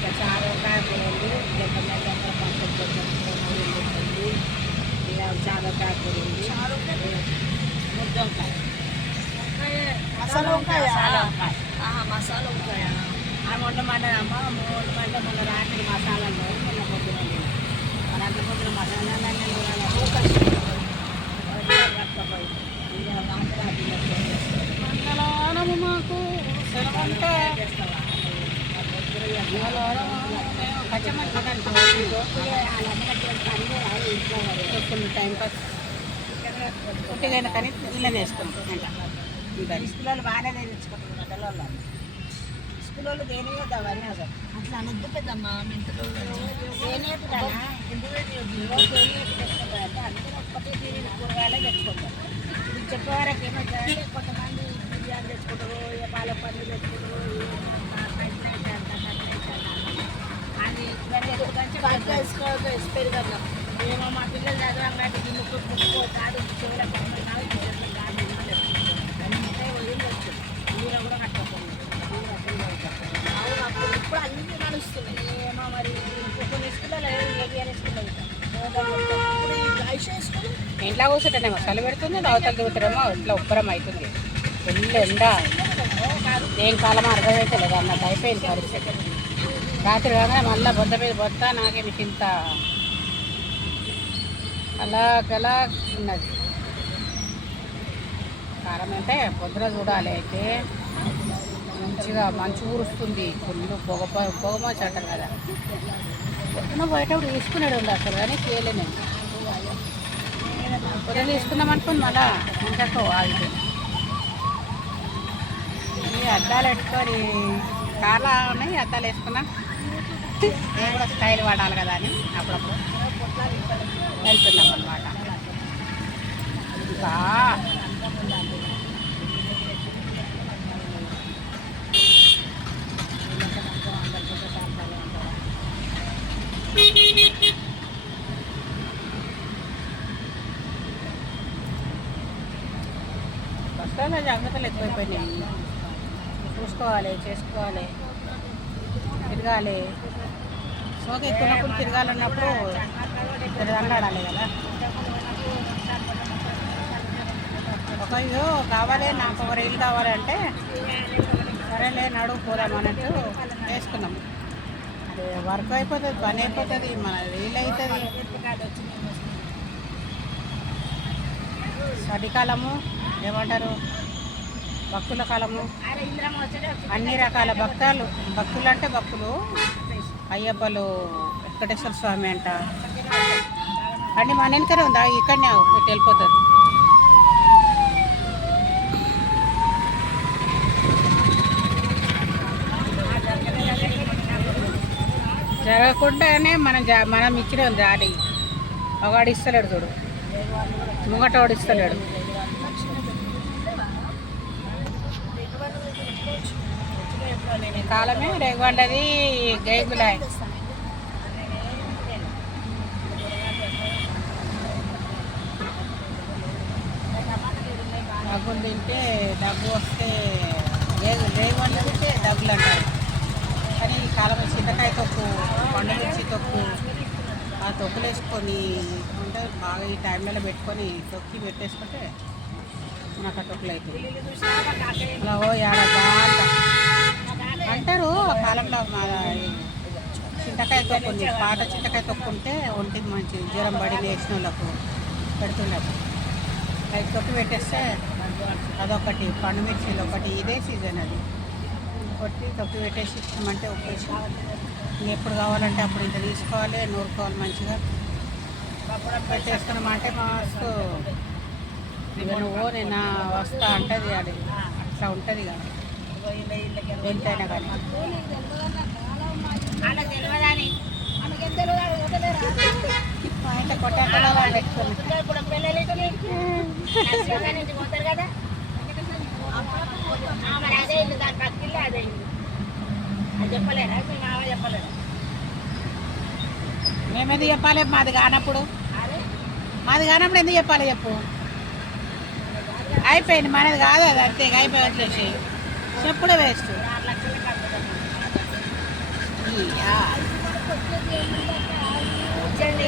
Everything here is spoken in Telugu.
ఇంకా చాలా కాయకూర ఉంది, గంట పంపించండి, ఇలా చాలా కాయకూర ఉంది, ముద్దంకాయ మసాలా వంకాయ మసాలా వంకాయ వండమంటారమ్మ. వండమంటే మన రాత్రి మసాలాలు మొన్న పొద్దున మన అంత పొద్దున మసాలా మంగళవారం మాకు సెలవంటే ఫుల్ టైం పాస్ పుట్టిగైనా కానీ ఇలా వేసుకుంటాం. ఇంకా స్కూల్లో బాగానే నేర్చుకుంటున్నారు పిల్లలు. స్కూల్లో దేని అవన్నీ అసలు అట్లా అనొద్దు పెద్దమ్మా. మెంతులు అంటే అందరూ ఒక్కటే కూరగాయలే తెచ్చుకుంటారు. ఇది చెప్పేవారికి ఏమవుతుందంటే కొంతమంది బిర్యానీ తెచ్చుకుంటారు, పాల పళ్ళు తెచ్చుకుంటారు, అది పెరుగన్న ఏమో మా పిల్లలు చదవం కాబట్టి ముక్కు కాదు చెవులకు వదిలివచ్చు ఊర కూడా కట్టకుండా అప్పుడు ఇప్పుడు అన్ని నడుస్తున్నాయి. ఏమో మరి కొన్ని స్కూల్లో ఏబిఆర్ స్కూల్లో ఇంట్లో కూర్చుంటేనేమో చలి పెడుతుంది, అవతల దిగుతారేమో ఇట్లా ఉబ్బరం అవుతుంది. ఫుల్ ఎండ, ఏం కాలం అర్థమైతే లేదు అన్నట్టు అయిపోయింది పరిస్థితి. రాత్రి కాగానే మళ్ళీ బొద్ద మీద బొద్ద నాకేమి చింత అలా ఉన్నది. కారం అంటే పొద్దున చూడాలి. అయితే మంచిగా మంచు ఊరుస్తుంది, ఫుల్ పొగమొచ్చి అంటారు కదా. పొద్దున పోయేటప్పుడు తీసుకునేది ఉంది అసలు, కానీ చేయలేను. పొద్దున తీసుకుందాం అనుకుని మళ్ళా ఇంకో ఆగిపోయింది. అద్దాలు పెట్టుకొని కార్లా ఉన్నాయి, అద్దాలు వేసుకున్నా. నేను కూడా స్టైల్ వాడాలి కదా అని అప్పుడప్పుడు వెళ్తున్నాం అన్నమాట. ఇంకా బస్సులో జాగ్రత్తలు ఎక్కువైపోయినాయి. చూసుకోవాలి, చేసుకోవాలి, తిరగాలి. సోక ఎక్కున్నప్పుడు తిరగాలన్నప్పుడు అన్నాడాలి కదా. ఒక ఇదో కావాలి, నాకు ఒక రైలు కావాలంటే సరేలే నడువు పోదాం అన్నట్టు వేసుకున్నాం. అది వర్క్ అయిపోతుంది, పని అయిపోతుంది, మన రీల్ అవుతుంది. చలికాలము ఏమంటారు, భక్తుల కాలము, అన్ని రకాల భక్తులు అంటే భక్తులు అయ్యప్పలు, వెంకటేశ్వర స్వామి అంట అన్నీ మన వెనకనే ఉందా, ఇక్కడనే ఇటు వెళ్ళిపోతుంది. జరగకుండానే మనం ఇచ్చిన దాడి ఒకవాడు ఇస్తలేడు చూడు, ముంగటవాడు ఇస్తలేడు. కాలమే రేగొండది గైగులాయ్. డబ్బులు తింటే డబ్బు వస్తే రేగొండ తింటే డబ్బులు అంటారు. కానీ ఈ కాలం చింతకాయ తొక్కు, పండుమిర్చి తొక్కు, ఆ తొక్కులు వేసుకొని ఉంటే బాగా ఈ టైంలలో పెట్టుకొని తొక్కి పెట్టేసుకుంటే నాకు ఆ తొక్కులు అవుతుంది. అలా ఓ ఏడాది అంటారు. ఆ కాలంలో చింతకాయ తొక్కుంది, పాత చింతకాయ తొక్కుంటే ఒంటికి మంచి జ్వరం పడి వేసిన వాళ్ళకు పెడుతున్నారు. అది తొక్కి పెట్టేస్తే అదొకటి, పండుమిర్చిలు ఒకటి, ఇదే సీజన్ అది కొట్టి తొక్కి పెట్టేసి ఇస్తామంటే ఒకేసి ఎప్పుడు కావాలంటే అప్పుడు ఇంత తీసుకోవాలి, నూరుకోవాలి మంచిగా పెట్టేసుకున్నామంటే మస్తు. ఇక నువ్వు నేను వస్తా అంటది, అది అట్లా ఉంటుంది కదా ఎంతైనా కానీ. అయితే కొట్టాలి కదా. మేమేది చెప్పాలి, మాది కానప్పుడు ఎందుకు చెప్పాలి చెప్పు. అయిపోయింది, మనది కాదు అది, అంతే అయిపోయి వచ్చేసి చెప్పుడే వేస్ట్. కూర్చోండి